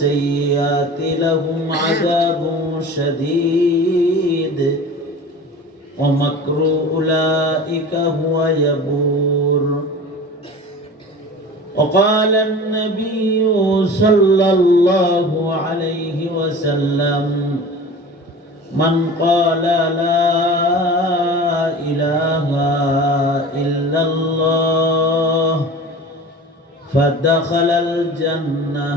السيئات لهم عذاب شديد ومكر أولئك هو يبور. وقال النبي صلى الله عليه وسلم: من قال لا إله إلا الله فدخل الجنة.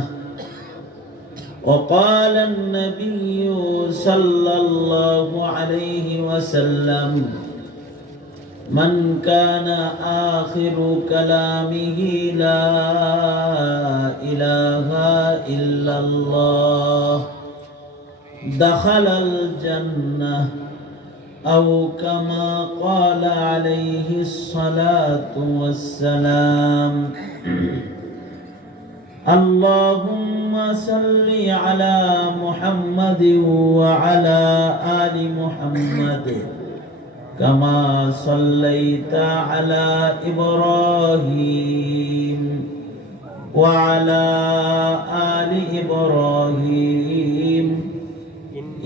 وقال النبي صلى الله عليه وسلم: من كان آخر كلامه لا إله إلا الله دخل الجنة، أو كما قال عليه الصلاة والسلام. اللهم صل على محمد وعلى آل محمد كما صليت على إبراهيم وعلى آل إبراهيم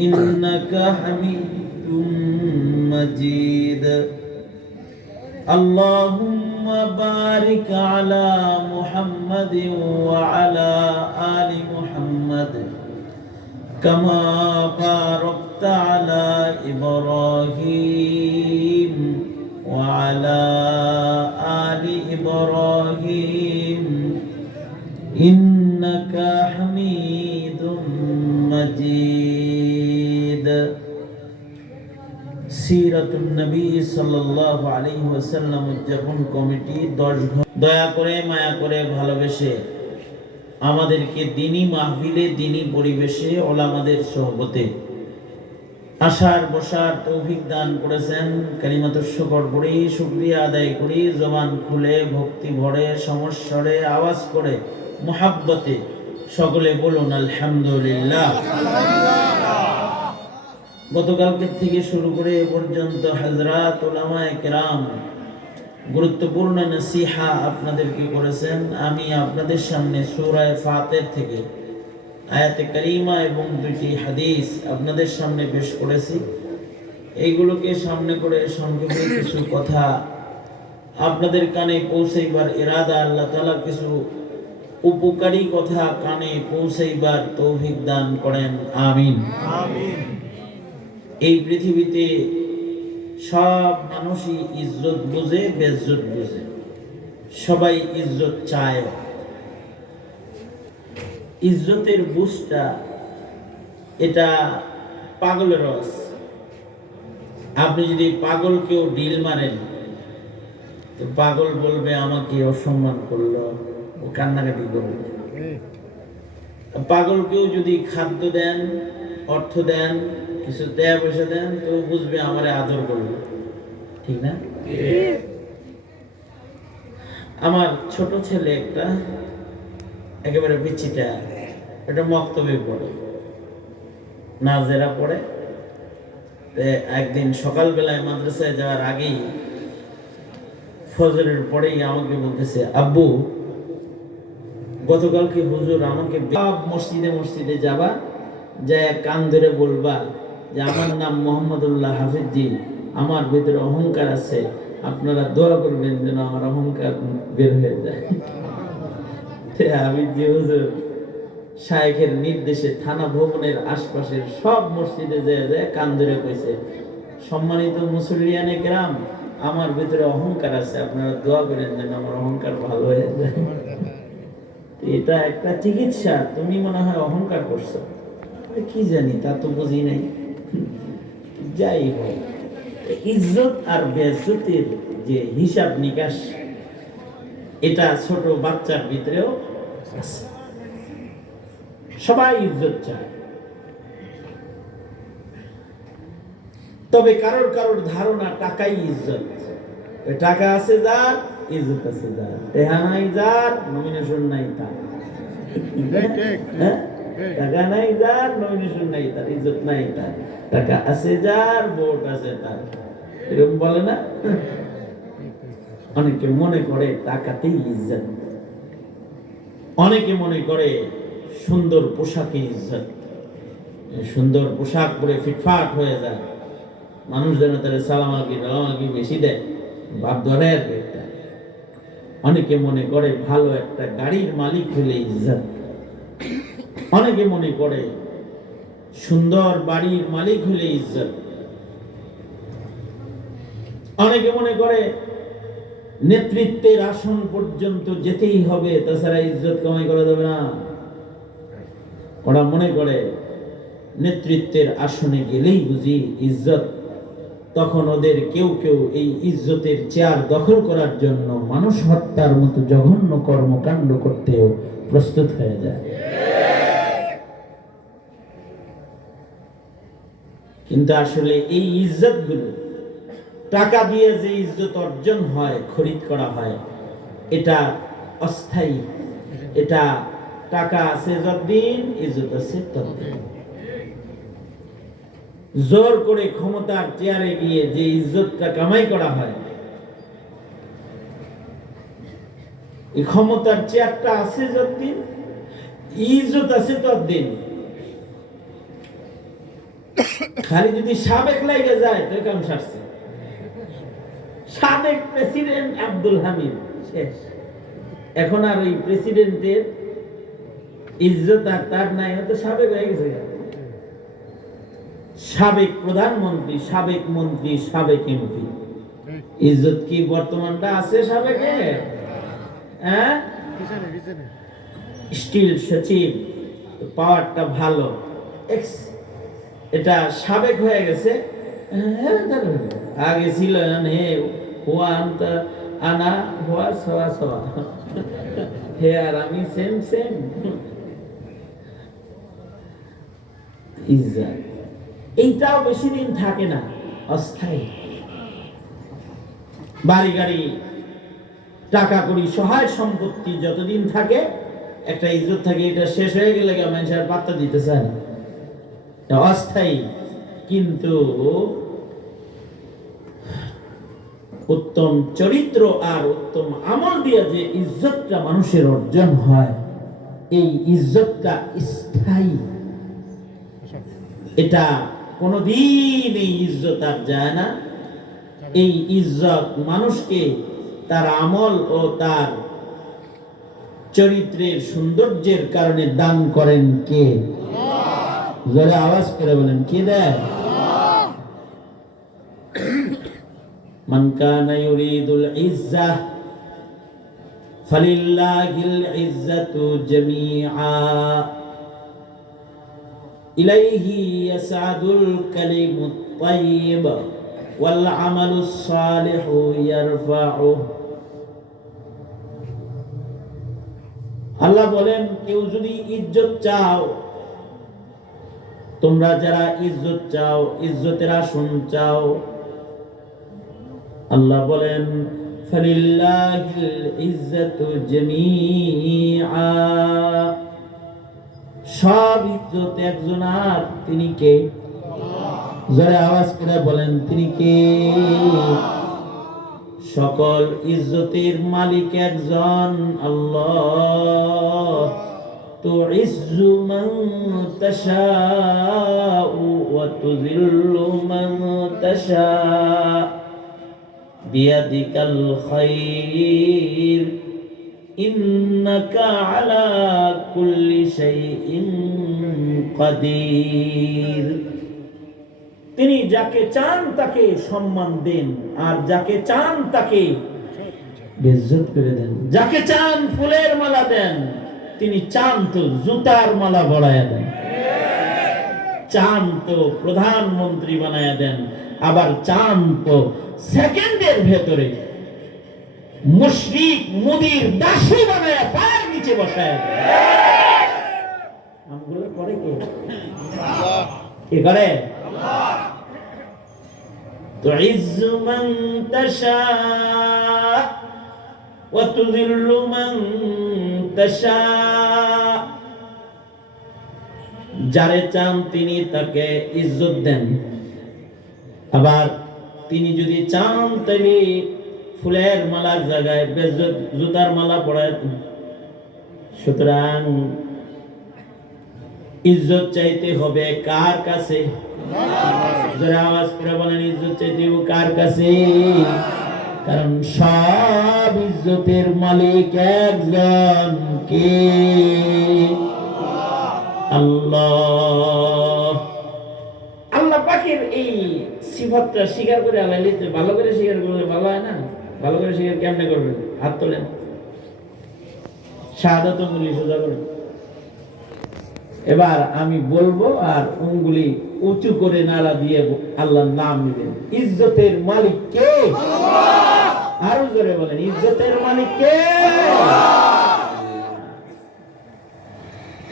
إنك حميد مجيد. اللهم بارك على محمد وعلى آل محمد كما باركت على إبراهيم وعلى آل إبراهيم إنك حميد مجيد. সিরাতুন নবী সাল্লাল্লাহু আলাইহি ওয়াসাল্লাম উদযাপন কমিটি 10 দয়া করে মায়া করে ভালোবেসে আমাদেরকে দ্বীনি মাহফিলে দ্বীনি পরিবেশে ওলামাদের সোহবতে আসার বসার তৌফিক দান করেছেন। কালিমাতুশ শুকর করি, শুকরিয়া আদায় করি, জবান খুলে ভক্তি ভরে সমস্বরে আওয়াজ করে মুহাব্বতে সকলে বলুন আলহামদুলিল্লাহ। গতকালকে থেকে শুরু করে এ পর্যন্ত হযরত উলামায়ে কেরাম গুরুত্বপূর্ণ নসিহা আপনাদেরকে করেছেন। আমি আপনাদের সামনে সূরা ফাতির থেকে আয়াতে কারিমা এবং দুটি হাদিস আপনাদের সামনে পেশ করেছি। এইগুলোকে সামনে করে সংক্ষেপে কিছু কথা আপনাদের কানে পৌঁছাইবার ইরাদা আল্লাহ তাআলা কিছু উপকারী কথা কানে পৌঁছাইবার তৌফিক দান করেন, আমিন আমিন। এই পৃথিবীতে সব মানুষই ইজ্জত বুঝে, বেইজ্জত বুঝে, সবাই ইজ্জত চায়। ইজ্জতের বুঝটা এটা পাগলের রস। আপনি যদি পাগল কেউ ডিল মারেন তো পাগল বলবে আমাকে অসম্মান করলো, ও কান্নাকাটি করবে। পাগল কেউ যদি খাদ্য দেন, অর্থ দেন, কিছু দেয়া পয়সা দেন তো বুঝবে আমারে আদর করবে, ঠিক না? আমার ছোট ছেলে একটা একেবারে বিচিটা, এটা মক্তবে পড়ে, নাজেরা পড়ে। একদিন সকালবেলায় মাদ্রাসায় যাওয়ার আগেই ফজরের পরেই আমাকে বলতেছে, আব্বু গতকালকে হুজুর আমাকে মসজিদে মসজিদে যাবা, যায় কান ধরে বলবা যে আমার নাম মোহাম্মদুল্লাহ হাফিজি, আমার ভিতরে অহংকার আছে, আপনারা দোয়া করবেন যেন আমার অহংকার বের হয়ে যায়। আমি যে হুজুর শায়েখের নির্দেশে থানা ভবনের আশপাশের সব মসজিদে যায় কান ধরে কইছে, সম্মানিত মুসল্লিয়ানে কেরাম, আমার ভিতরে অহংকার আছে, আপনারা দোয়া করেন যেন আমার অহংকার ভালো হয়ে যায়। এটা একটা চিকিৎসা। তুমি মনে হয় অহংকার করছো, কি জানি, তা তো বুঝি নাই। যাই হোক, ইজ্জত আর বেইজ্জতের যে হিসাব নিকাশ, এটা ছোট বাচ্চার ভিতরেও আছে। সবাই ইজ্জত চায়, তবে কারোর কারোর ধারণা টাকাই ইজ্জত। টাকা আছে যার, ইজ্জত আছে যার। টেহা নাই যার, নমিনেশন নাই তার। টাকা নাই যার, নমিনেশন নাই তার, ইজ্জত নাই তার। টাকা আছে যার, ভোট আছে তার, এরকম বলে না? অনেকে মনে করে টাকাতেই ইজ্জত, অনেকে মনে করে সুন্দর পোশাকে ইজ্জত, সুন্দর পোশাক পরে ফিটফাট হয়ে যায়, মানুষ যেন তার সালাম আলাইকুম বেশি দেয়, ভাব ধরে আর কি। অনেকে মনে করে ভালো একটা গাড়ির মালিক হলে ইজ্জত, অনেকে মনে করে সুন্দর বাড়ির মালিক হলে ইজ্জত, অনেকে মনে করে নেতৃত্বের আসন পর্যন্ত যেতেই হবে, তাছাড়া ইজ্জত কামাই করা যাবে না। ওরা মনে করে নেতৃত্বের আসনে গেলেই বুঝি ইজ্জত। তখন ওদের কেউ কেউ এই ইজ্জতের চেয়ার দখল করার জন্য মানুষ হত্যার মতো জঘন্য কর্মকাণ্ড করতেও প্রস্তুত হয়ে যায়। কিন্তু আসলে এই ইজ্জতগুলো টাকা দিয়ে যে ইজ্জত অর্জন হয়, খরিদ করা হয়, এটা অস্থায়ী। এটা টাকা আছে যতদিন, ইজ্জত আছে ততদিন। জোর করে ক্ষমতার চেয়ারে গিয়ে যে ইজ্জতটা কামাই করা হয়, এই ক্ষমতার চেয়ারটা আছে যতদিন, ইজ্জত আছে ততদিন। খালি যদি সাবেক লাগে যায় তো কাম সারছে। সাবেক প্রেসিডেন্ট আব্দুল হামিদ শেষ, এখন আর ওই প্রেসিডেন্টের ইজ্জত আর তার নাই, হয়তো সাবেক হয়ে গেছে। সাবেক প্রধানমন্ত্রী, সাবেক মন্ত্রী, সাবেক এমপি, ইজ্জত কি বর্তমানটা আছে সাবেকে? হ্যাঁ, স্টিল সচিব, পাওয়ারটা ভালো, এটা সাবেক হয়ে গেছে। আগে ছিল হে হুয়া আনা হুয়া সওয়া সওয়া, হে আর আমি সেম সেম। ইজ্জত এইটাও বেশি দিন থাকে না, অস্থায়ী। বাড়ি গাড়ি, টাকা কড়ি, সহায় সম্পত্তি যতদিন থাকে একটা ইজ্জত থাকে, এটা শেষ হয়ে গেলে মানুষের পাত্তা দিতে চায় না, অস্থায়ী। কিন্তু উত্তম চরিত্র আর উত্তম আমল দিয়ে যে ইজ্জতটা মানুষের অর্জন হয়, এই ইজ্জতটা স্থায়ী। এটা কোনদিন এই ইজ্জত আর যায় না। এই ইজ্জত মানুষকে তার আমল ও তার চরিত্রের সৌন্দর্যের কারণে দান করেন কে? জোরে আওয়াজ করে বলেন, কে দেয়? মান কানা ইউরিদুল ইজ্জাহ ফালিল্লাহিল ইজ্জাতু জামিআ ইলাইহি ইয়াসআদুল কালিমুত তাইয়্যিব ওয়াল আমালুস সালিহু ইয়ারফাউহু। আল্লাহ বলেন, কেউ যদি ইজ্জত চাও, তোমরা যারা ইজ্জত চাও, ইজ্জতের আসন চাও, আল্লাহ বলেন ফালিল্লাহিল ইজ্জাতু জামিআ, সব ইজ্জত একজনার, তিনি কে? জোরে আওয়াজ করে বলেন, তিনি কে? সকল ইজ্জতের মালিক একজন, আল্লাহ। তুইজ্জু মান তাশাউ ওয়া তুযিল্লু মান তাশা' বিয়াদিকাল খায়র ইন্নাকা আলা কুল্লি শাইইন কাদির। তিনি যাকে চান তাকে সম্মান দেন, আর যাকে চান তাকে বেইজ্জত করে দেন। যাকে চান ফুলের মালা দেন, তিনি চান তো জুতার মালা পরায়া দেন, চান তো প্রধানমন্ত্রী বানায়া দেন, আবার চান তো সেকেন্ডের ভেতরে মুশরিক মুদির দাসী বানায়া পায়ের নিচে বসায় দেন। আমগুলো করে কে? কে করে? তুইজ্জু মান তাশা' ওয়া তুযিল্লু মান তাশা', যারে চান তিনি তাকে ইজ্জত দেন, আবার তিনি যদি চান তাহলে ফুলের মালার জায়গায় বেইজ্জত জুতার মালা পরায় দেন। সুতরাং ইজ্জত চাইতে হবে কার কাছে? যারা আওয়াজ করে বলেন ইজ্জত চাইতে হবে কার কাছে? কারণ সব ইজ্জতের মালিক একজন, কে? আল্লাহ। আল্লাহ পাকের এই সিফাতটা স্বীকার করে আলাইলে ভালো করে স্বীকার করলে ভালো হয় না? ভালো করে স্বীকার কেমনে করবেন? হাত তোলেন, শাহাদাত আঙ্গুলি সোজা করেন। এবার আমি বলবো আর আঙ্গুলি উঁচু করে নাড়া দিয়ে আল্লাহর নাম নেবেন। ইজ্জতের মালিক কে? আরো জোরে বলেন, ইজ্জতের মালিক কে?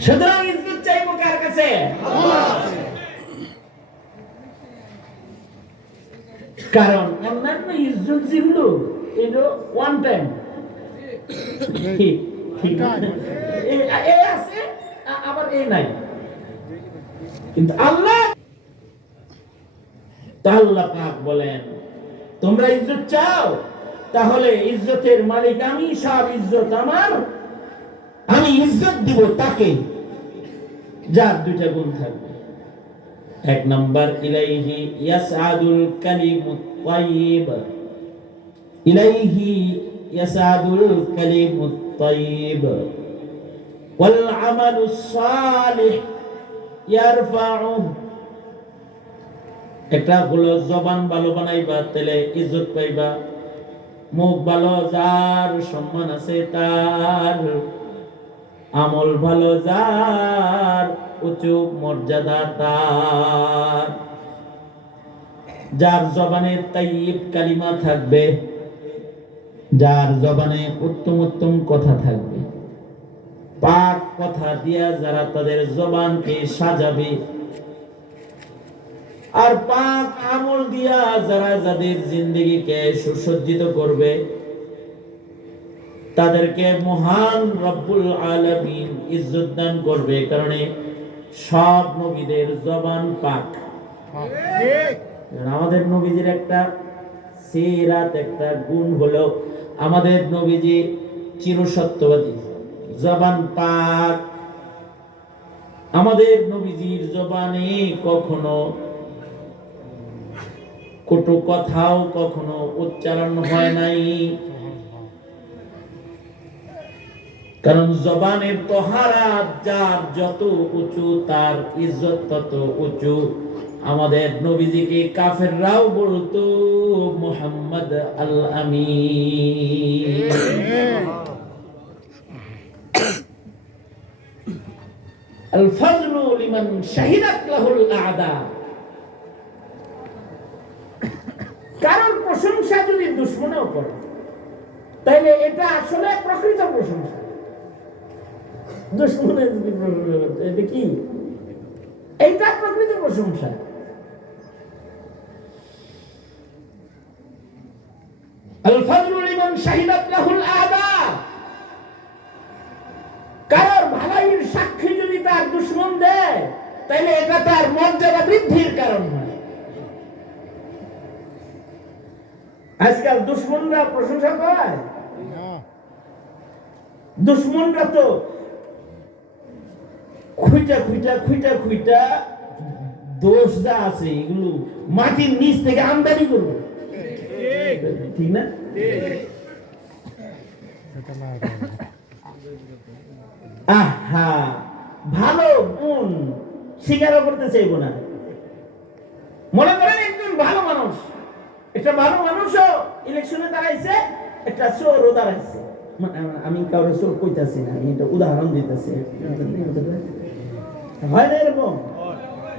সুতরাং ইজ্জত চাইবো কার কাছে? কারণ অন্যান্য ইজ্জত যেগুলো এটা ওয়ান টাইম আছে, আবার এই নাই। কিন্তু আল্লাহ পাক বলেন, তোমরা ইজ্জত চাও, তাহলে ইজ্জতের মালিক আমি, সব ইজ্জত আমার। আমি ইজ্জত দিব তাকে যার দুইটা গুণ থাকবে। এক নাম্বার, ইলাইহি ইয়াসআদুল কালিমুত তাইয়্যিব, ইলাইহি ইয়াসআদুল কালিমুত তাইয়্যিব ওয়াল আমালুস সালিহ ইয়ারফাউ। একটা হলো জবান ভালো বানাইবা, তাহলে ইজ্জত পাইবা। মুখ ভালো, যার সম্মান আছে তার। আমল ভালো, যার উঁচু মর্যাদা তার। যার জবানে তাইয়্যিব কালিমা থাকবে, যার জবানে উত্তম উত্তম কথা থাকবে, পাক কথা দিয়া যারা তাদের জবানকে সাজাবে, আর পাক আমল দিয়া যারা যাদের জিন্দেগিকে সুসজ্জিত করবে, তাদেরকে মহান রব্বুল আলামিন ইজ্জত দান করবে। কারণে সব নবীদের জবান পাক। আমাদের নবীজির একটা সিরাত, একটা গুণ হলো আমাদের নবীজি চিরসত্যবাদী, জবান পাক। আমাদের নবীজির জবানে কখনো কটু কথাও কখনো উচ্চারণ হয় নাই। কারণ জবানের তহারাত যার যত উঁচু, তার ইজ্জত তত উঁচু। আমাদের নবীজিকে কাফেররাও বলতো মুহাম্মদ আল আমিন। আল ফাজলু লিমান শাহিদাত লাহুল আ'দা। কারণ প্রশংসা যদি দুশমনেও করে, তাইলে এটা আসলে প্রকৃত প্রশংসা। দুশমনের যদি প্রশংসা করতে, এটা কি? এইটা প্রকৃত প্রশংসা। আল ফাজলু লিমান শাহিদাত লাহুল আ'দা। কারোর ভালাইয়ের সাক্ষী যদি তার দুশমন দেয়, তাইলে এটা তার মর্যাদা বৃদ্ধির কারণ হয়। আজকাল দুশমনরা প্রশংসা পায়? দুশমনরা তো খুঁটা খুঁটা খুঁটা খুঁটা দোষ যা আছে এগুলো মাটির নিচ থেকে আমদানি করবে, ঠিক না? আহা, ভালো গুণ স্বীকারও করতে চাইব না। মনে করেন একজন ভালো মানুষ, একটা ভালো মানুষও ইলেকশনে দাঁড়াইছে, একটা চোরও দাঁড়াইছে। আমি কাউরে চোর কইতাছি না, আমি এটা উদাহরণ দিতেছি। হয় না এরকম?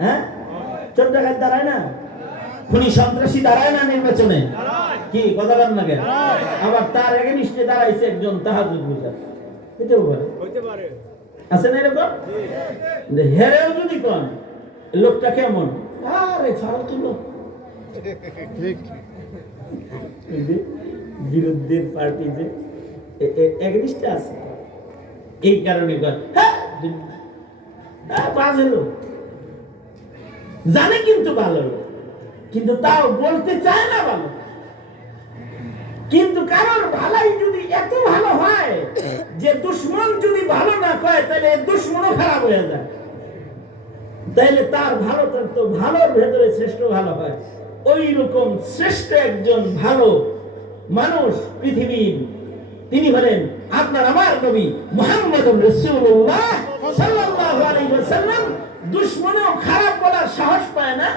হ্যাঁ, চোর ডাকাত দাঁড়ায় না, খুনি সন্ত্রাসী দাঁড়ায় না নির্বাচনে? কি কথা বলেন না কেন? আবার তার এগেইনস্টে দাঁড়াইছে একজন তাহাজ্জুদ গুজার, হইতে পারে। আছে না এরকম? হেরেও যদি কোন লোকটা কেমন, আরে ফালতু লোক, বিরোধীর পার্টি যে এগেইনস্টে আছে, এই কারণে বাজে লোক জানে কিন্তু ভালো লোক, কিন্তু তাও বলতে চায় না ভালো। কিন্তু কারোর ভালাই যদি এত ভালো হয় যে দুশমন যদি ভালো না কয়, তাহলে দুশমনও খারাপ হয়ে যায়। তাইলে তার ভালো থাকতো, ভালোর ভেতরে শ্রেষ্ঠ ভালো হয়। ওই রকম শ্রেষ্ঠ একজন ভালো মানুষ পৃথিবীর, তিনি হলেন আপনার আমার নবী মুহাম্মদুর রাসূলুল্লাহ সাল্লাল্লাহু আলাইহি ওয়াসাল্লাম। দুশমনও খারাপ বলার সাহস পায় না।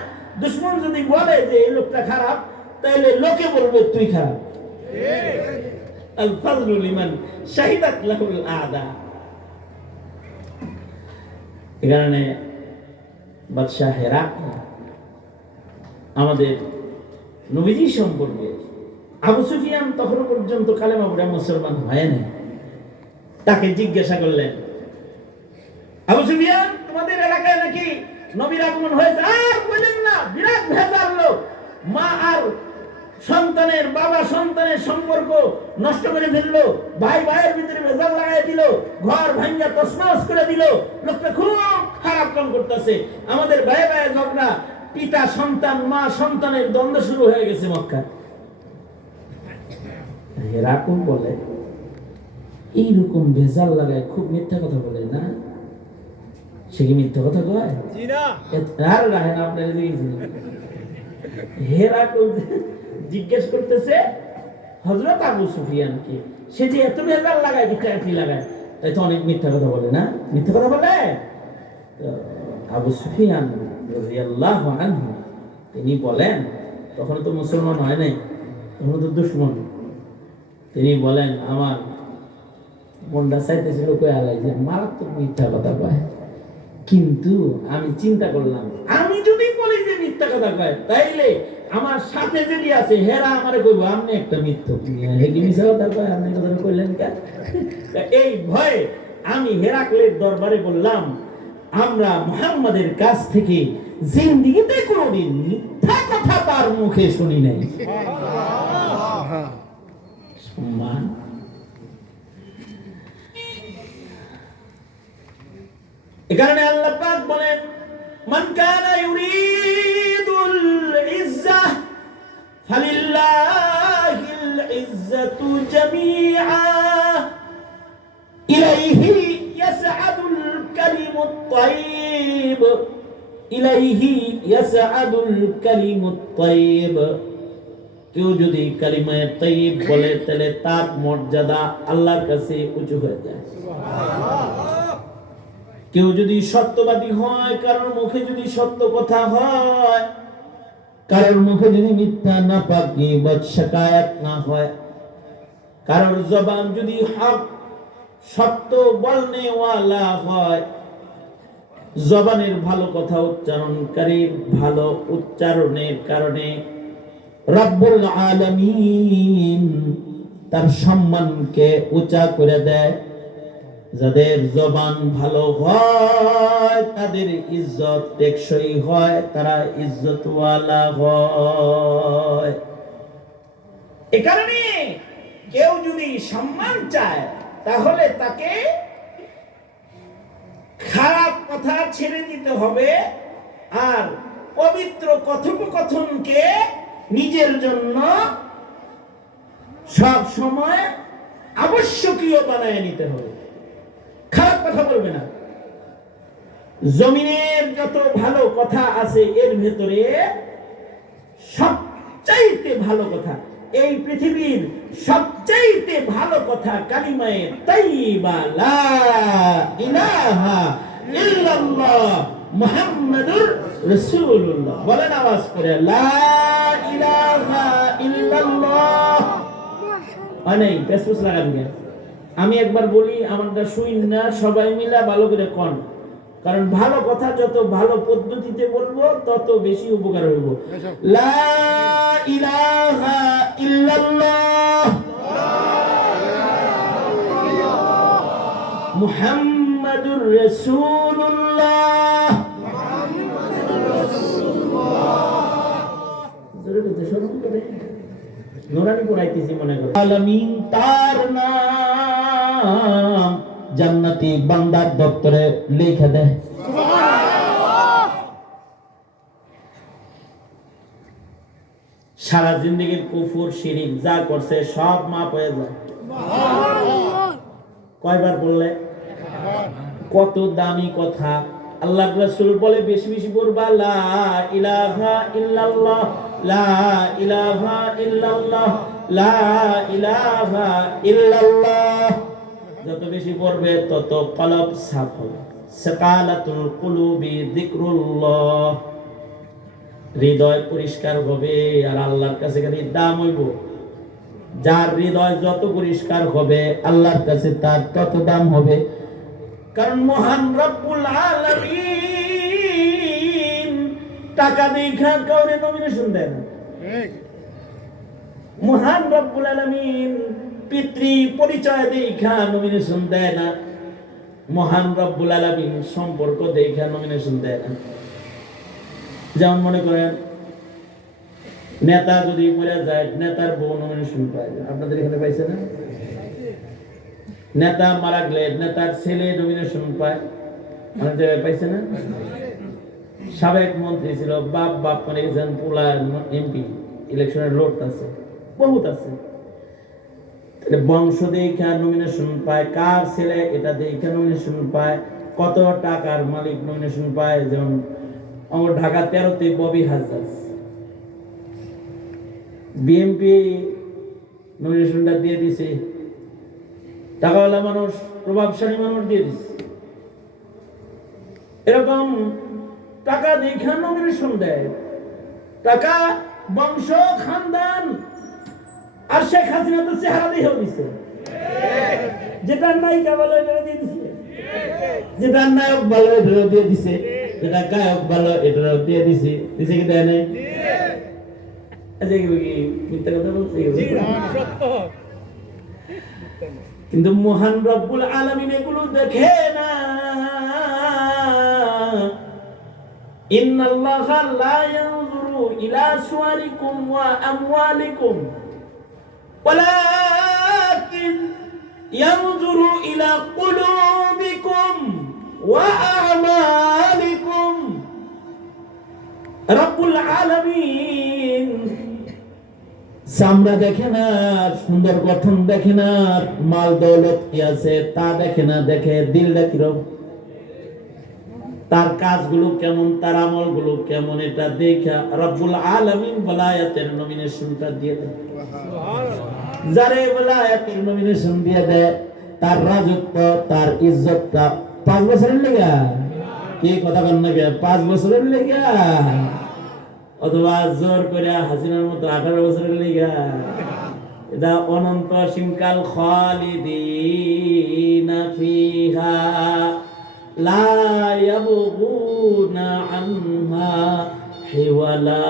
দুশমন যদি বলে যে এই লোকটা খারাপ, তাহলে লোকে বলবে তুই খারাপ। আল ফাযলু লিমান শাহিদাত লাহুল আদা। এই কারণে বাদশাহ হেরাকল আমাদের নবীজি সম্পর্কে, আবু সুফিয়ান তখন পর্যন্ত কালেমা পড়ে মুসলমান হয় না, তাকে জিজ্ঞাসা করলেন, আবু সুফিয়ান তোমাদের এলাকায় নাকি নবীর আগমন হয়েছে? আর বলেন না, বিরাট ভেজাল লোক, মা আর সন্তানের, বাবা সন্তানের সম্পর্ক নষ্ট করে ফেললো, ভাই ভাইয়ের ভিতরে ভেজাল লাগাই দিল, ঘর ভাঙ্গা তছনছ করে দিল, লোকটা খুব খারাপ কাম করতেছে, আমাদের ভাই ভাইয়ের ঝগড়া, পিতা সন্তান, মা সন্তানের দ্বন্দ্ব শুরু হয়ে গেছে মক্কা। হেরাকুল বলে এইরকম ভেজাল লাগায় খুব মিথ্যা কথা বলে না? সে কি মিথ্যা কথা কয়? আর রাহেন আপনার হেরাকুল জিজ্ঞেস করতেছে হযরত আবু সুফিয়ানকে, সে যে এত ভেজাল লাগায়, বিক্রি লাগায়, তাই তো অনেক মিথ্যা কথা বলে না? মিথ্যা কথা বলে? আবু সুফিয়ান রাদিয়াল্লাহু আনহু তিনি বলেন, তখন তো মুসলমান হয় নাই, তখন তো দুশমন। তিনি বলেন, আমার মনটা চাইতেছিল কই আলাই যে মারাত্মক মিথ্যা কথা কয়, কিন্তু আমি চিন্তা করলাম আমি যদি বলি যে মিথ্যা কথা কয়, তাইলে আমার সাথে যদি আছে হেরা আমারে কইব আপনি একটা মিথ্যুক, হে কি মিথ্যা কথা কয়, আপনি কথা কইলেন কেন? এই ভয়ে আমি হেরাকলের দরবারে বললাম, আমরা মুহাম্মাদের কাছ থেকে জিন্দেগিতে কোনোদিন মিথ্যা কথা তার মুখে শুনি নাই। সম্মান। এই কারণে আল্লাহ পাক বলেন, মান কানা ইউরিদুল ইজ্জাহ ফালিল্লাহিল ইজ্জাতু জামিআ ইলাইহি ইয়াসআদুল কালিমুত তাইয়্যিব, ইলাইহি ইয়াসআদুল কালিমুত তাইয়্যিব। কেউ যদি কালিমায়ে তাইয়্যিব বলে, তাহলে তার মর্যাদা আল্লাহর কাছে উঁচু হয়ে যায়। কেউ যদি সত্যবাদী হয়, কারোর মুখে যদি সত্য কথা হয়, কারোর মুখে যদি মিথ্যা না পাকি বা শিকায়াত না হয়, কারোর জবান যদি হক সত্য বলনে ওয়ালা হয়, জবানের ভালো কথা উচ্চারণকারীর ভালো উচ্চারণের কারণে রব্বুল আলামিন তার সম্মানকে উঁচা করে দেয়। যাদের জবান ভালো হয় তাদের ইজ্জত টেকসই হয়, তারা ইজ্জতওয়ালা হয়। এ কারণে কেউ যদি সম্মান চায়, তাহলে তাকে খারাপ কথা ছেড়ে দিতে হবে, আর পবিত্র কথোপকথনকে নিজের জন্য সব সময় আবশ্যকীয় বানায় নিতে হবে। খারাপ কথা বলবে না। জমিনের যত ভালো কথা আছে, এর ভেতরে সবচাইতে ভালো কথা, এই পৃথিবীর সবচাইতে ভালো কথা কালিমায়ে তাইয়্যিবা লা ইলাহা ইল্লাল্লাহ মুহাম্মাদুর রাসূলুল্লাহ। বলেন আওয়াজ করে, লা ইলাহা ইল্লাল্লাহ। অনেক পেছপেছ লাগাবেন। আমি একবার বলি, আমারটা শুইন না, সবাই মিলা ভালো করে কন, কারণ ভালো কথা যত ভালো পদ্ধতিতে বলবো তত বেশি উপকার হইব। লা ইলাহা ইল্লাল্লাহ মুহাম্মাদুর রাসূলুল্লাহ। নোরানি পড়াইতেছি মনে করো। আলামিন তার নাম জান্নাতি বান্দার দপ্তরে লিখে দেয়। সারা জিন্দেগির কুফর শিরিক যা করছে সব মাপ হয়ে যায়। কয়বার বললে? কত দামি কথা আল্লাহর রাসূল বলে বেশি বেশি পড়বা লা ইলাহা ইল্লাল্লাহ, লা ইলাহা ইল্লাল্লাহ, লা ইলাহা ইল্লাল্লাহ। যত বেশি পড়বে তত কলব সাফ হবে। সাকালাতুল কুলুবি যিকরুল্লাহ, হৃদয় পরিষ্কার হবে আর আল্লাহর কাছে খালি দাম হইব। যার হৃদয় যত পরিষ্কার হবে আল্লাহর কাছে তার তত দাম হবে। কারণ মহান রব্বুল আলামিন টাকা দেখা কাউরে নমিনেশন দেয় না। মহান রব্বুল আলামিন পিতৃ পরিচয় দেখা নমিনেশন দেয় না। মহান রব্বুল আলামিন সম্পর্ক দেখা নমিনেশন দেয় না। যেমন মনে করেন নেতা যদি মরে যায়, নেতার বউ নমিনেশন পায়, আপনাদের এখানে পাইছে না? নেতা মারা গেলে নেতার ছেলে নমিনেশন পায়, অনেক জায়গায় পাইছে না? সাবেক মন্ত্রী ছিল, বাপ বাপ মানে গেছেন, পোলা এমপি ইলেকশনের লোড আছে, বহুত আছে। বংশ দেখা নমিনেশন পায়, কার ছেলে এটা দেখা নমিনেশন পায়, কত টাকার মালিক নমিনেশন পায়। যেমন আমার ঢাকা 13তে ববি হাজরাজ বিএনপি নমিনেশনটা দিয়ে দিছে, টাকাওয়ালা মানুষ, প্রভাবশালী মানুষ দিয়ে দিছে। এরকম টাকা দেখা নমিনেশন দেয়, টাকা বংশ খানদান। আর শেখ হাসিনা তো চেহারা দিয়েও দিছে, যেটা নায়িকা ভালো এটা দিয়ে দিছে, যেটা নায়ক ভালো এটাও দিয়ে দিছে, যেটা গায়ক ভালো এটাও দিয়ে দিছে। দিছে কি দেয় নাই? কিন্তু মহান রব্বুল আলামিন এগুলো দেখে না। ইন্নাল্লাহা লা ইয়ানজুরু ইলা সুওয়ারিকুম ওয়া আমওয়ালিকুম ওয়ালাকিন ইয়ানজুরু ইলা কুলুবিকুম ওয়া আমালিকুম। রব্বুল আলামিন চামড়া দেখে না, সুন্দর গঠন দেখে না, মাল দৌলত কি আছে তা দেখে না, দেখে দিলটা কিরকম, তার কাজগুলো কেমন, তার আমলগুলো কেমন, এটা দেখা রব্বুল আলামিন ওলায়াতের নমিনেশনটা দিয়ে দেয়। যারে ওলায়াতের নমিনেশন দিয়ে দেয় তার রাজত্ব, তার ইজ্জতটা 5 বছরের লেগা, কি কথা বল না, 5 বছরের লেগা, অথবা জোর করে হাসিনার মতো 18 বছরের লেগা। এটা অনন্ত সীমকাল, খালিদিনা ফিহা লা ইয়াবগুনা আনহা হিওয়ালা।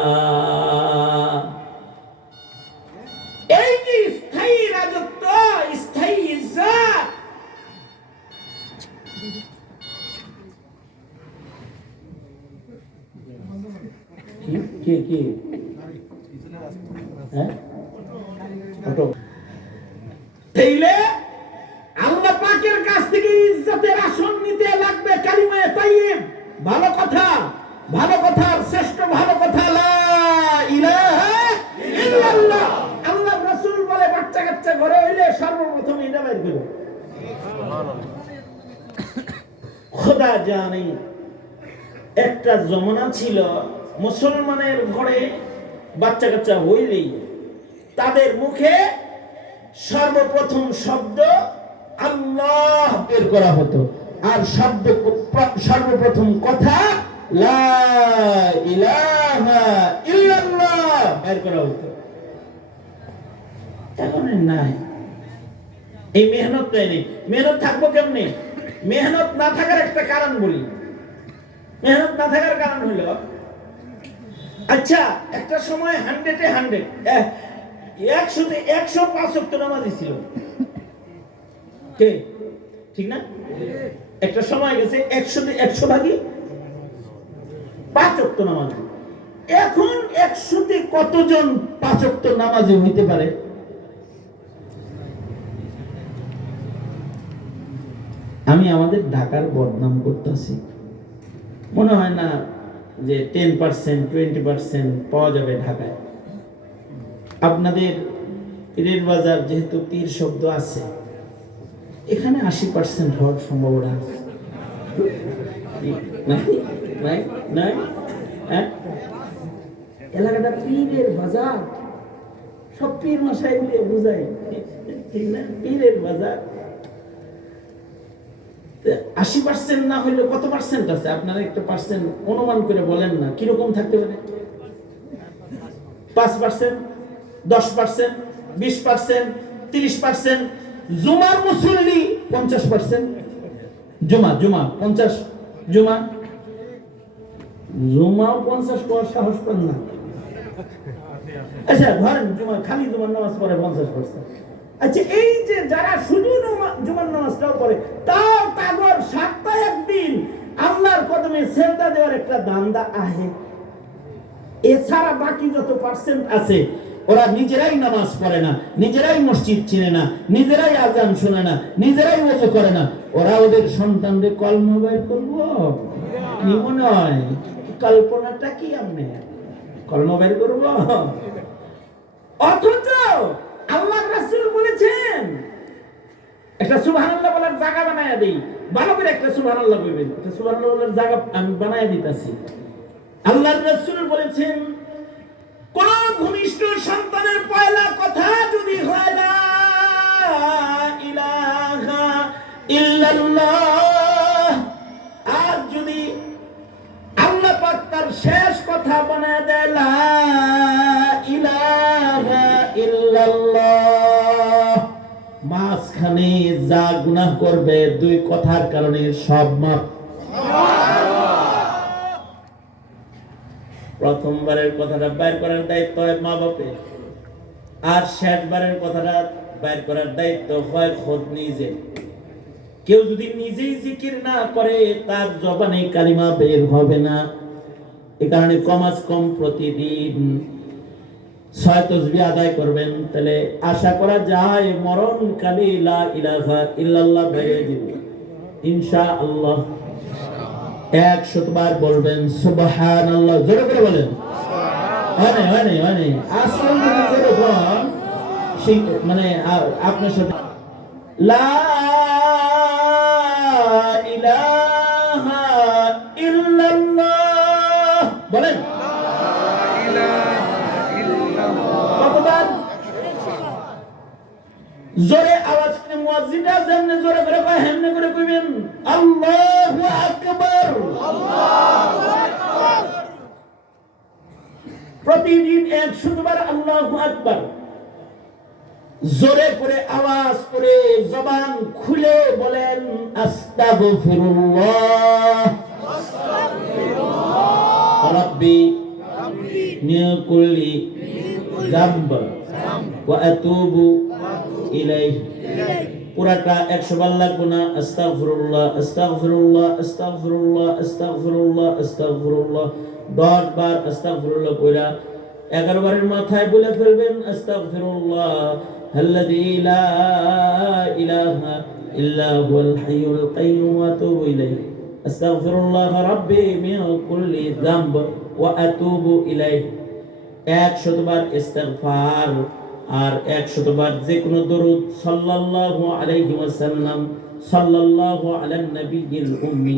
এই যে স্থায়ী রাজত্ব, স্থায়ী ইজ্জত, কি তাইলে আল্লাহ পাকের কাছ থেকে ইজ্জতের আসন নিতে লাগবে কালিমায়ে তাইয়্যিব, ভালো কথা, ভালো কথার শ্রেষ্ঠ ভালো কথা লা ইলাহা ইল্লাল্লাহ। আল্লাহর রাসূল বলে বাচ্চা কাচ্চা ঘরে হইলে সর্বপ্রথম এটা বের করো সুবহানাল্লাহ। খোদা জানে একটা জমানা ছিল মুসলমানের ঘরে বাচ্চা কাচ্চা হইলেই তাদের মুখে সর্বপ্রথম শব্দ আল্লাহ বের করা হতো, আর শব্দ সর্বপ্রথম কথা লা ইলাহা ইল্লাল্লাহ বের করা হতো। এখন নাই, এই মেহনতটাই নেই। মেহনত থাকবো কেমনে? মেহনত না থাকার একটা কারণ বলি। মেহনত না থাকার কারণ হলো, আচ্ছা একটা সময় 100-এ 100, 100-তে 105 ওয়াক্ত নামাজি ছিল, ঠিক না? একটা সময় গেছে 100-তে 100 ভাগই 5 ওয়াক্ত নামাজি। এখন 100-তে কতজন 5 ওয়াক্ত নামাজি হইতে পারে? আমি আমাদের ঢাকার বদনাম করতেছি, মনে হয় না যে 10% 20% পাওয়া যাবে ঢাকায়। আপনাদের পীরের বাজার যেহেতু পীর শব্দ আছে, এখানে 80% হওয়ার সম্ভাবনা আছে। নাই নাই নাই হ্যাঁ, এলাকাটা পীরের বাজার, সব পীর মশাই মিলে বুঝাই, ঠিক না? পীরের বাজার। 80% না হইলে কত পার্সেন্ট আছে? আপনারা একটা পার্সেন্ট অনুমান করে বলেন না, কিরকম থাকতে পারে? 5%, 10%, 20%, 30%। জুমার মুসল্লি 50%। জুমা 50 জুমা 50 করার সাহস পান না। আচ্ছা ধরেন খালি জুমার নামাজ পড়ে 50%। আচ্ছা এই যে যারা শুধু জুমার নামাজটাও পড়ে, তাও তাগর সপ্তাহে একদিন আল্লাহর কদমে সেজদা দেওয়ার একটা দান্দা আহে। এছাড়া বাকি যত পার্সেন্ট আছে ওরা নিজেরাই নামাজ পড়ে না, নিজেরাই মসজিদ চিনে না, নিজেরাই আজান শুনে না, নিজেরাই ওযু করে না। ওরা ওদের সন্তানদের কলমা বের করবো কি মনে হয়? কল্পনাটা কি? আপনি কলমা বের করবো? অথচ আল্লাহর রাসূল বলেছেন একটা সুবহানাল্লাহ বলার জায়গা বানায়া দেই, ভালো করে একটা সুবহানাল্লাহ বলবেন। একটা সুবহানাল্লাহ বলার জায়গা আমি বানায়া দিতেছি। আল্লাহর রাসূল বলেছেন কোন ভূমিষ্ঠ সন্তানের পয়লা কথা যদি হয় লা ইলাহা ইল্লাল্লাহ, আর যদি আল্লাহ পাক তার শেষ কথা বানায় দেয় লা ইলাহা ইল্লাল্লাহ, মাঝখানে যা গুনাহ করবে দুই কথার কারণে সব মাফ। প্রথমবারের কথাটা বাইর করার দায়িত্ব হয় মা বাপের, আর শেষবারের কথাটা বাইর করার দায়িত্ব হয় খোদ নিজে। কেউ যদি নিজেই জিকির না করে তার জবানে কালিমা বের হবে না। এই কারণে কমাস কম প্রতিদিন 6 তাসবিহ আদায় করবেন, তাহলে আশা করা যায় মরণকালে লা ইলাহা ইল্লাল্লাহ বেরিয়ে যাবে ইনশাআল্লাহ। 100 বার বলবেন সুবহানাল্লাহ, জোরে করে বলেন। আসলে যেরকম সেই মানে আপনার সাথে লা ইলাহা ইল্লাল্লাহ বলেন। কতবার? জোরে আওয়াজ করে মুয়াজ্জিনরা যেমনে জোরে করে কয় হেমনে করে কইবেন আল্লাহু আকবার। প্রতিদিন 100 বার আল্লাহু আকবার জোরে করে আওয়াজ করে জবান খুলে বলেন আস্তাগফিরুল্লাহ রাব্বি মিন কুল্লি যামব ওয়া আতুবু ইলাইহি। পুরাটা 100 বার লাগবে না। আস্তাগফিরুল্লাহ আস্তাগফিরুল্লাহ আস্তাগফিরুল্লাহ আস্তাগফিরুল্লাহ আস্তাগফিরুল্লাহ 10 বার আস্তাগফিরুল্লাহ কইরা 11 বারের মাথায় বলে ফেলবেন আস্তাগফিরুল্লাহ আল্লাযী লা ইলাহা ইল্লা হুয়াল হাইয়ুল কাইয়্যুম ওয়া আতুবু ইলাইহি। আস্তাগফিরুল্লাহ রাব্বি মিন কুল্লি যামব ওয়া আতুবু ইলাইহি। 100 বার ইস্তিগফার আর 100 বার যে কোনো দরুদ সাল্লাল্লাহু আলাইহি ওয়াসাল্লাম সাল্লাল্লাহু আলান নবিয়্যিল উম্মি।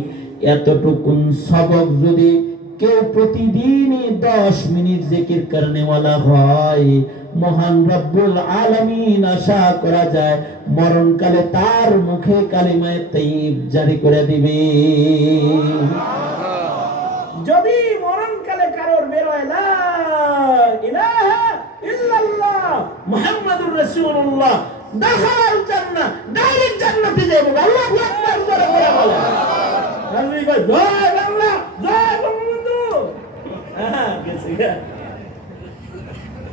এতটুকুন সবক যদি কেউ প্রতিদিনই 10 মিনিট জিকির করনে ওয়ালা হয়, মহান রব্বুল আলামিন আশা করা যায় মরণকালে তার মুখে কালিমায়ে তাইয়্যিব জারি করে দিবে। যদি মরণকালে কারোর বের হয় লা ইলাহা ইল্লাল্লাহ মুহাম্মাদুর রাসূলুল্লাহ দাখালাল জান্নাহ, ডাইরেক্ট জান্নাতে যাবে। আল্লাহু আকবার করে বলে রাজি কয় জয় বাংলা জয় বঙ্গবন্ধু। হ্যাঁ গেছে গা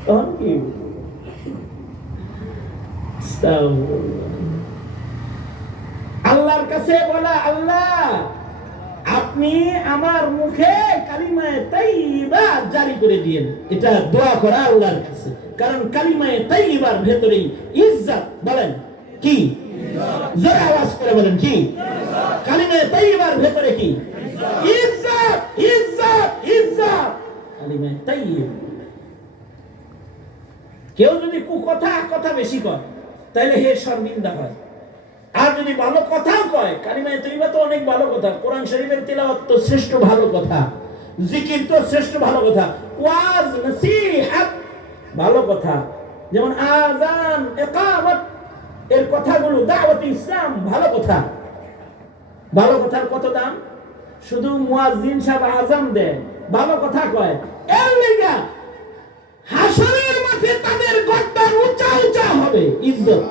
তখন কি আল্লাহর কাছে বলা আল্লাহ আপনি আমার মুখে কালিমায়ে তাইয়্যিবা জারি করে দিয়েন। এটা দোয়া করা আল্লাহর কাছে, কারণ কালিমায়ে তাইয়্যিবার ভেতরেই ইজ্জত। বলেন কি? জোরে আওয়াজ করে বলেন কি? কালিমায়ে তাইয়্যিবার ভেতরে কি? ইজ্জত ইজ্জত ইজ্জত। কালিমায়ে তাইয়্যিব। কেউ যদি কথা বেশি কয় তাহলে হে শর্মিন্দা হয়। আর যদি ভালো কথাও কয়, কালিমায়ে তৈয়বা তো অনেক ভালো কথা, কোরআন শরীফের তিলাওয়াত তো শ্রেষ্ঠ ভালো কথা, জিকির তো শ্রেষ্ঠ ভালো কথা, ওয়াজ নসিহত ভালো কথা, যেমন আযান ইকামত এর কথাগুলো, দাওয়াত ইসলাম ভালো কথা। ভালো কথার কত দাম? শুধু মুয়াজ্জিন সাহেব আযান দেয়, ভালো কথা কয়, এর লাগা হাসরের মাঠে তাদের গর্দান উঁচা উঁচা হবে, ইজ্জত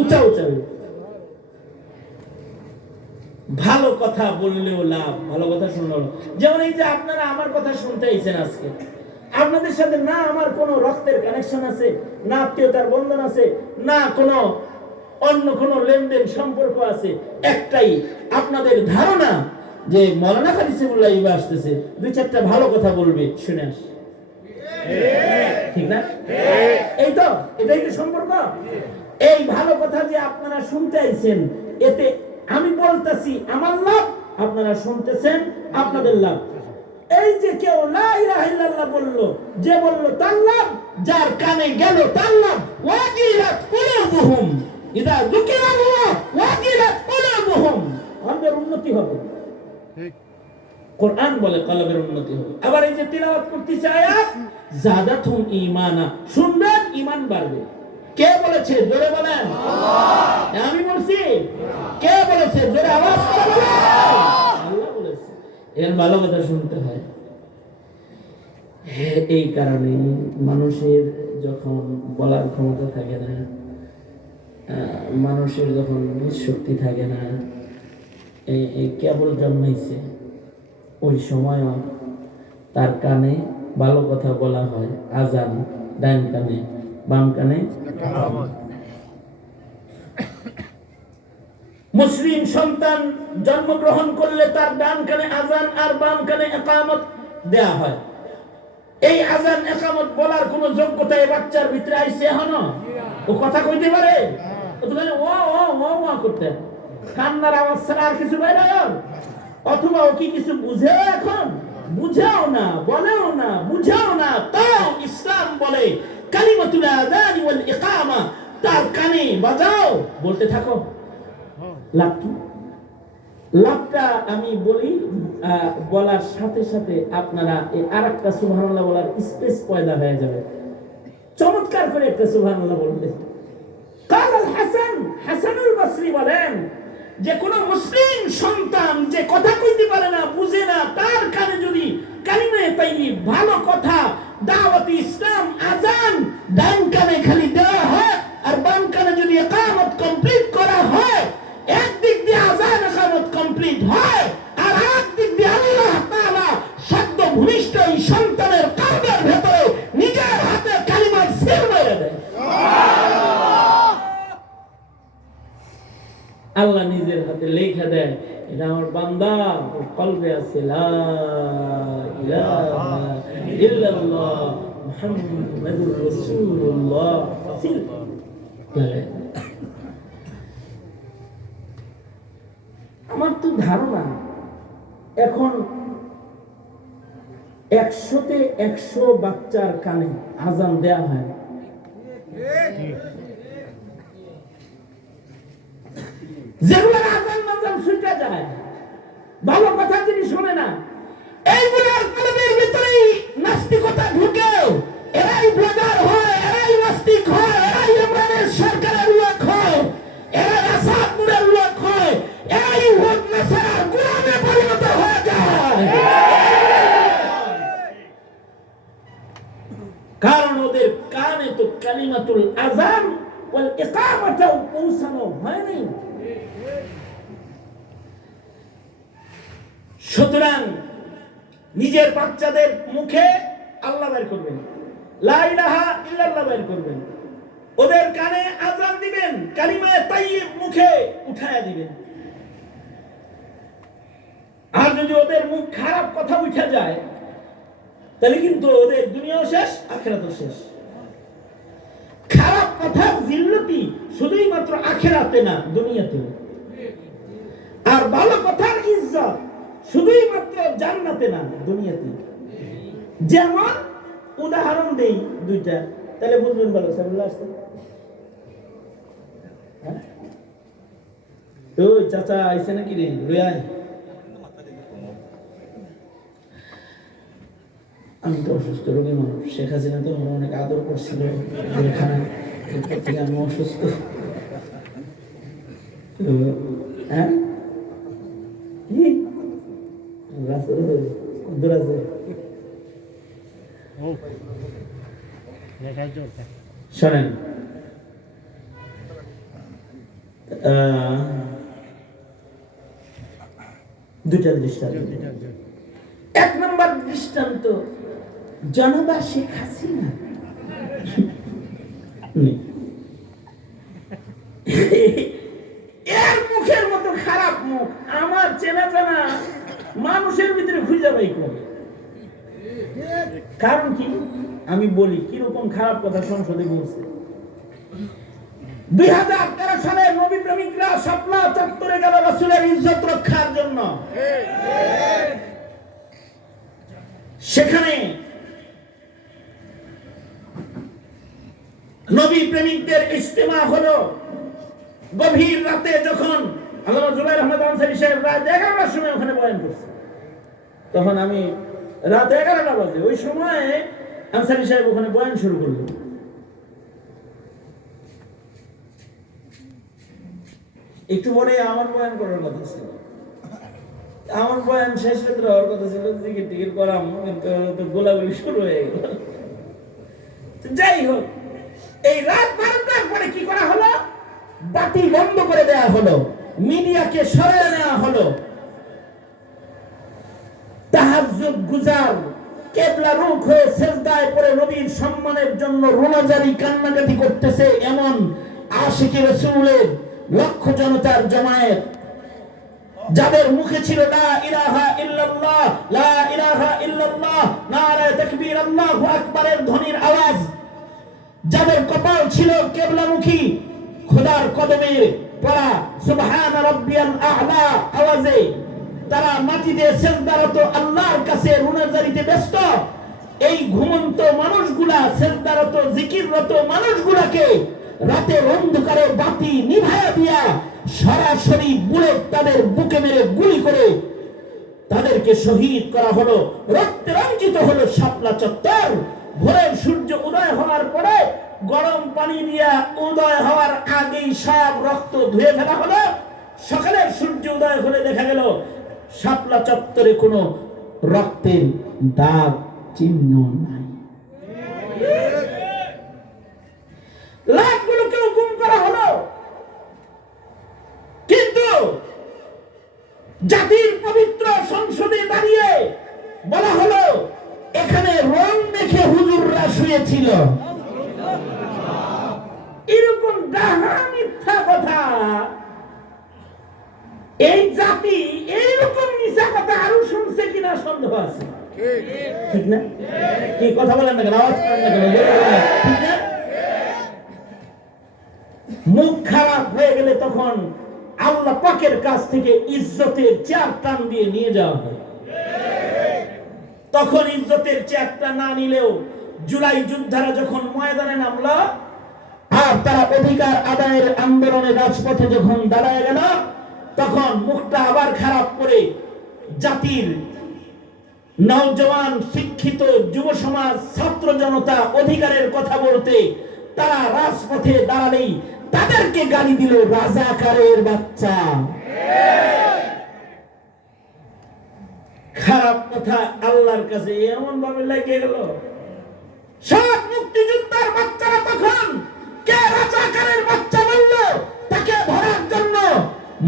উঁচা উঁচা হবে। ভালো কথা বললেও লাভ, ভালো কথা শুনলেও। যেমন এই যে আপনারা আমার কথা শুনতে আইছেন আজকে, আপনাদের সাথে না আমার কোনো রক্তের কানেকশন আছে, না আত্মীয়তার বন্ধন আছে, না কোনো অন্য কোনো লেনদেন সম্পর্ক আছে, একটাই আপনাদের ধারণা যে মৌলানা খালিদ সাইফুল্লাহ ইবা আসতেছে, দুই চারটা ভালো কথা বলবে, শুনে আস, ঠিক না? এই তো, এটাই তো সম্পর্ক। এই ভালো কথা যে আপনারা শুনতে আইছেন, এতে আমি বলতেছি আমার লাভ, আপনারা শুনতেছেন আপনাদের লাভ। এই যে কেউ লা ইলাহা ইল্লাল্লাহ বলল, যে বলল তার লাভ, যার কানে গেল তার লাভ। ওয়াজিলাত কুলুবুহুম ইদা যুকিরাল্লাহ ওয়াজিলাত কুলুবুহুম, আমাদের উন্নতি হবে। ঠিক, কোরআন বলে কলবের উন্নতি হবে। আবার এই যে তিলাওয়াত করতেছে আয়াত, জাদাতুম ঈমানা, শুনবেন ঈমান বাড়বে। কে বলেছে? জোরে বলেন। আল্লাহ। আমি বলছি? কে বলেছে? জোরে আওয়াজ করে বলেন। আল্লাহ বলেছে। এর ভালো কথা শুনতে হয়। এই কারণে মানুষের যখন বলার ক্ষমতা থাকে না, মানুষের যখন বুঝ শক্তি থাকে না, কেবল জন্মাইছে ওই সময় তার কানে ভালো কথা বলা হয়, আজান, ডান কানে বাম কানে। মুসলিম সন্তান জন্মগ্রহণ করলে তার ডান কানে আজান আর বাম কানে ইকামত দেয়া হয়। এই আজান ইকামত বলার কোন যোগ্যতা এই বাচ্চার ভিতরে আইছে এখনো? ও কথা কইতে পারে? ও তো খালি ও ও ও ও করতে, কান্নার আওয়াজ ছাড়া আর কিছু বাইরে হয়? অথবা ও কি কিছু বুঝে? এখন বুঝেও না, বলেও না, বুঝেও না, তাও ইসলাম বলে কালিমাতুল আযান ওয়াল ইকামা তার কানে বাজাও, বলতে থাকো। লাভ কি? লাভটা আমি বলি, বলার সাথে সাথে আপনারা এই আরেকটা সুবহানাল্লাহ বলার স্পেস পয়দা হয়ে যাবে। চমৎকার করে একটা সুবহানাল্লাহ বললেন। কাল আল হাসান, হাসানুল বসরি বলেন যে কোন মুসলিম সন্তান যে কথা কইতে পারে না, বুঝে না, তার কানে যদি কালিমায়ে তাইয়্যিব, ভালো কথা, দাওয়াত ইসলাম, আযান ডান কানে খালি দেওয়া হয় আর বাম কানে যদি ইকামত কমপ্লিট করা হয়, একদিক দিয়ে আযান ইকামত কমপ্লিট হয় আর আরেকদিক দিয়ে আল্লাহ তাআলা শব্দ ভূমিষ্ঠ এই সন্তানের কলবের ভেতরে নিজের হাতে কালিমার সিল মেরে দেয়। আল্লাহ নিজের হাতে লেখা দেয়, এটা আমার বান্দা, ওর কলবে আছে লা ইলাহা ইল্লাল্লাহ মুহাম্মাদুর রাসূলুল্লাহ। আমার তো ধারণা এখন 100-তে 100 বাচ্চার কানে আজান দেয়া হয়। যেগুলোর আজান মাজান ছুটে যায়, ভালো কথা যিনি শোনে না, এইগুলোর কলবের ভিতরে নাস্তিকতা ঢুকে, এরাই ব্লগার হয়, এরাই নাস্তিক হয়, এরাই ইমরানের সরকারের লোক হয়, এরাই আসাদপুরের লোক হয়, এরাই ইহুদ নাসারার গোলামে পরিণত হয়ে যায়। কারণ ওদের কানে তো কালিমাতুল আযান ওয়াল ইকামাতাও পৌঁছানো হয় নাই। সুতরাং নিজের বাচ্চাদের মুখে আল্লাহ বের করবেন, লা ইলাহা ইল্লাল্লাহ বের করবেন, ওদের কানে আযান দিবেন, কালিমায়ে তাইয়্যিব মুখে উঠায়া দিবেন। আর যদি ওদের মুখ খারাপ কথা উঠে যায়, তাহলে কিন্তু ওদের দুনিয়াও শেষ, আখিরাতও শেষ। খারাপ কথার জিল্লতি শুধুই মাত্র আখিরাতে না, দুনিয়াতেও। আর ভালো কথার ইজ্জত শুধুই মাত্র জান্নাতে না, দুনিয়াতে। যেমন উদাহরণ দেই দুইটা, তাহলে বুঝবেন। ভালো সাহেবুল্লাহ আসতে ও চাচা আইছে নাকি রে রুয়াই? আমি তো অসুস্থ রোগী মানুষ, শেখ হাসিনা তো আমার অনেক আদর করছিল জেলখানায়, এরপর থেকে আমি অসুস্থ। হ্যাঁ কি দূর আছে শোনেন, দুইটা দৃষ্টান্ত। এক নম্বর দৃষ্টান্ত জনবা শেখ হাসিনা। এর মুখের মতো খারাপ মুখ আমার চেনা জানা মানুষের ভিতরে খুঁজে পাই কবে। কারণ কি আমি বলি কিরকম খারাপ কথা সংসদে বলছে। 2013 সালে নবী প্রেমিকরা শাপলা চত্বরে গেল রাসূলের ইজ্জত রক্ষার জন্য। সেখানে নবী প্রেমিকদের ইজতিমা হলো। গভীর রাতে যখন আল্লামা জুবাইর আহমদ আনসারী সাহেব রাত 11টার সময় ওখানে বয়ান করছে, তখন আমি রাত 11টা বাজে, ওই সময় আনসারী সাহেব ওখানে বয়ান শুরু করলো। একটু পরে আমার বয়ান করার কথা ছিল, আমার বয়ান শেষ রাত্রে হওয়ার কথা ছিল, জিকির টিকির করাম, কিন্তু গোলাগুলি শুরু হয়ে গেল। যাই হোক, এই রাত 12টার পরে কি করা হলো, বাতি বন্ধ করে দেওয়া হলো, মিডিয়াকে সরিয়ে নেওয়া হলো। তাহাজ্জুদ গুজার কিবলা রুখ হয়ে সিজদায় পড়ে নবীর সম্মানের জন্য রোনাজারি কান্নাকাটি করতেছে এমন আশিকি রাসূলের লক্ষ জনতার জমায়েত, যাদের মুখে ছিল লা ইলাহা ইল্লাল্লাহ, লা ইলাহা ইল্লাল্লাহ, নারায়ে তাকবীর, আল্লাহু আকবারের ধ্বনির আওয়াজ, যাদের কপাল ছিল কিবলামুখী, খোদার কদমে পড়া সুবহান রাব্বিয়াল আ'লা আওয়াজে তারা মাটিতে সিজদারত আল্লাহর কাছে রুনাজারিতে ব্যস্ত। এই ঘুমন্ত মানুষগুলা, সিজদারত জিকিররত মানুষগুলাকে রাতের অন্ধকারে বাতি নিভায়া দিয়া সরাসরি বুলেট তাদের বুকে মেরে গুলি করে তাদেরকে শহীদ করা হলো। রক্তে রঞ্জিত হলো শাপলা চত্বর। ভোরের সূর্য উদয় হওয়ার পরে গরম পানি দিয়া উদয় হওয়ার আগেই সব রক্ত ধুয়ে ফেলা হলো। সকালের সূর্য উদয় হলে দেখা গেল শাপলা চত্বরে কোনো রক্তের দাগ চিহ্ন নাই। লাশগুলোকেও গুম করা হলো। কিন্তু জাতির পবিত্র সংসদে দাঁড়িয়ে বলা হলো এখানে রং দেখে হুজুররা শুয়েছিল। এরকম ডাহা মিথ্যা কথা এই জাতি এইরকম মিথ্যা কথা আরো শুনছে কিনা সন্দেহ আছে। ঠিক না? কি কথা বলেন না কেন? আওয়াজ করেন না কেন? ঠিক না? মুখ খারাপ হয়ে গেলে তখন আল্লাহ পাকের কাছ থেকে ইজ্জতের চেয়ার টান দিয়ে নিয়ে যাওয়া হয়। তখন ইজ্জতের চেয়ারটা না নিলেও জুলাই যোদ্ধারা যখন ময়দানে নামলো আর তারা অধিকার আদায়ের আন্দোলনে রাজপথে যখন দাঁড়ায় গেল, তখন মুখটা আবার খারাপ করে জাতির নওজওয়ান শিক্ষিত যুব সমাজ ছাত্র জনতা অধিকারের কথা বলতে তারা রাজপথে দাঁড়ালেই তাদেরকে গালি দিল রাজাকারের বাচ্চা। খারাপ কথা আল্লাহর কাছে এমন ভাবে লেগে গেল। সব মুক্তিযোদ্ধার বাচ্চারা তখন কে রাজাকারের বাচ্চা বলল তাকে ধরার জন্য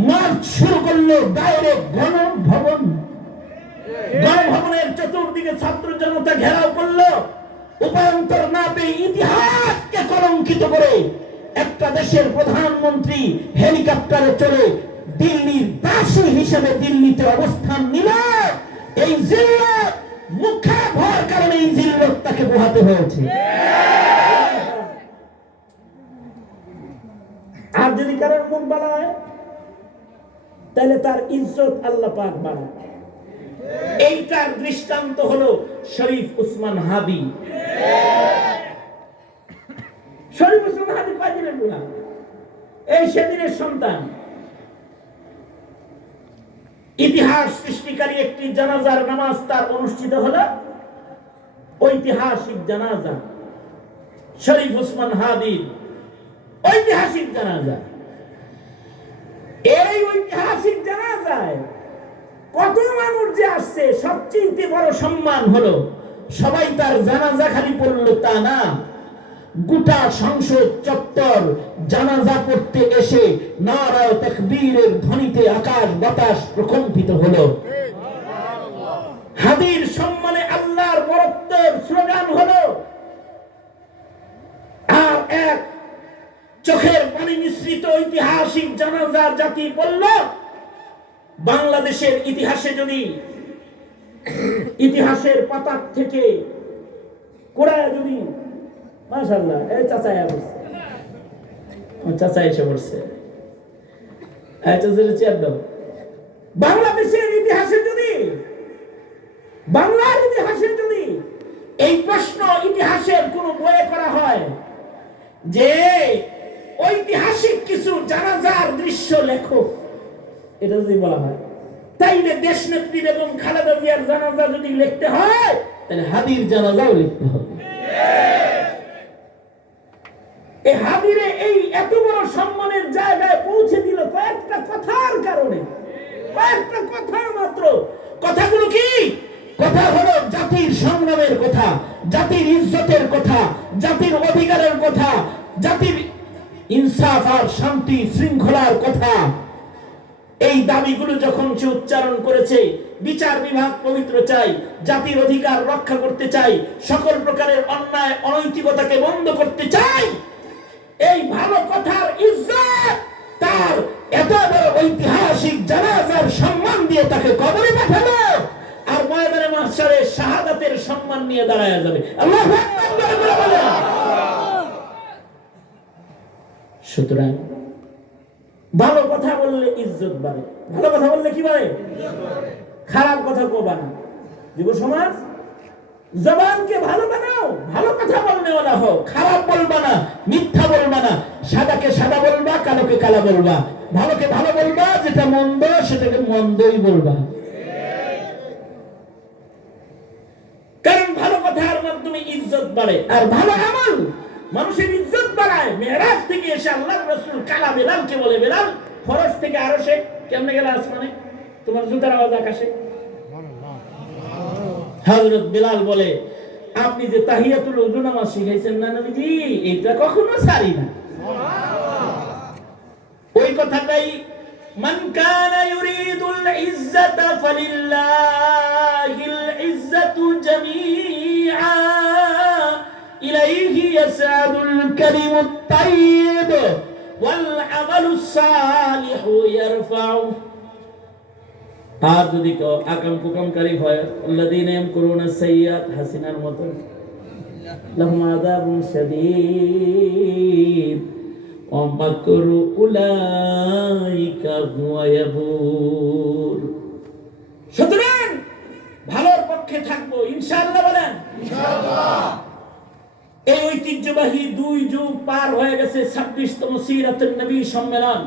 মার্চ শুরু করলো ডাইরেক্ট গণভবন। গণভবনের চতুর্দিকে ছাত্র জনতা ঘেরাও করলো। উপায়ন্তর না পেয়ে ইতিহাসকে কলঙ্কিত করে একটা দেশের প্রধানমন্ত্রী হেলিকপ্টারে চলে দিল্লির দাসী হিসেবে দিল্লিতে অবস্থান নিল। এই জিল্লত মুখ খারাপ হওয়ার কারণে এই জিল্লত তাকে পোহাতে হয়েছে। আর যদি কারোর মুখ বাড়ায় তাহলে তার ইজ্জত আল্লাহ পাক বাড়ায়। এইটার দৃষ্টান্ত হলো শরীফ উসমান হাদি। শরীফ উসমান হাদি কয়দিনের বুড়া? এই সেদিনের সন্তান। ইতিহাস সৃষ্টিকারী একটি জানাজার নামাজ তার অনুষ্ঠিত হলো, ঐতিহাসিক জানাজা, শরীফ ওসমান হাদির ঐতিহাসিক জানাজা। এই ঐতিহাসিক জানাজায় কত মানুষ যে আসছে, সবচেয়ে বড় সম্মান হলো সবাই তার জানাজা খালি পড়লো তা না, গোটা সংসদ চত্বর জানাজা পড়তে এসে নারা তাকবীরের ধ্বনিতে আকাশ বাতাস প্রকম্পিত হলো। হাদির সম্মানে আল্লাহর বরত্বের স্লোগান হলো। আর এক চোখের পানি মিশ্রিত ঐতিহাসিক জানাজা জাতি বলল, বাংলাদেশের ইতিহাসে যদি ইতিহাসের পাতা থেকে কোরআন যদি মাশাআল্লাহ এই চাচা আসছে, চাচা এসে পড়ছে, বাংলাদেশের ইতিহাসে যদি, বাংলার ইতিহাসে যদি এই প্রশ্ন ইতিহাসের কোন বইয়ে করা হয় যে ঐতিহাসিক কিছু জানাজার দৃশ্য লেখো, এটা যদি বলা হয়, তাইলে দেশ নেত্রী বেগম খালেদা জিয়ার জানাজা যদি লিখতে হয়, তাহলে হাদির জানাজাও লিখতে হবে। এই হাদিরে এই এত বড় সম্মানের জায়গায় পৌঁছে দিল কয়েকটা কথার কারণে, কয়েকটা কথা মাত্র। কথাগুলো কি? কথা হলো জাতির সংগ্রামের কথা, জাতির ইজ্জতের কথা, জাতির অধিকারের কথা, জাতির ইনসাফ আর শান্তি শৃঙ্খলার কথা। এই দাবিগুলো যখন সে উচ্চারণ করেছে, বিচার বিভাগ পবিত্র চাই, জাতির অধিকার রক্ষা করতে চাই, সকল প্রকারের অন্যায় অনৈতিকতাকে বন্ধ করতে চাই, এই ভালো কথার ইজ্জত তার এত বড় ঐতিহাসিক জানাজার সম্মান দিয়ে তাকে কবরে পাঠালো, আর ময়দানে মাহশারে শাহাদাতের সম্মান নিয়ে দাঁড়ায়া যাবে। আল্লাহু আকবার বলে বলেন। সুতরাং ভালো কথা বললে ইজ্জত বাড়ে, ভালো কথা বললে কি বাড়ে? খারাপ কথা কবা না। যুব সমাজ, জবানকে ভালো বানাও, ভালো কথা বলনে ওলা হও, খারাপ বলবা না, মিথ্যা বলবা না, সাদাকে সাদা বলবা, কালোকে কালা বলবা, ভালোকে ভালো বলবা, যেটা মন্দ সেটাকে মন্দই বলবা। কারণ ভালো কথার মাধ্যমে ইজ্জত বাড়ে, আর ভালো আমল মানুষের ইজ্জত বাড়ায়। মেরাজ থেকে এসে আল্লাহর রাসূল কালা বেলালকে বলে, বেলাল ফরজ থেকে আরশে কেমনে গেল আসমানে? তোমার জুতার আওয়াজ আকাশে। হযরত বেলাল বলে, আপনি যে তাহিয়াতুল ওযু নামাজ শিখাইছেন না নবীজি, এটা কখনো ছাড়ি না। ওই কথাটাই, মান কানা ইউরিদুল ইজ্জাতা ফালিল্লাহিল ইজ্জাতু জামিআ ইলাইহি ইয়াসআদুল কালিমুত তাইয়্যিব ওয়াল আমালুস সালিহু ইয়ারফাউ। আর যদি কেউ আকাম কুকামকারী হয়, আল্লাযীনা ইয়ামকুরুনা সাইয়্যাত, হাসিনার মতো, লাহুম আযাবুন শাদীদ ওয়া মাকরু উলাইকা হুয়া ইয়াবুর। সুতরাং ভালোর পক্ষে থাকবো ইনশাআল্লাহ। বলেন ইনশাআল্লাহ। এই ঐতিহ্যবাহী 2 যুগ পার হয়ে গেছে 26তম সিরাতুন নবী সম্মেলন।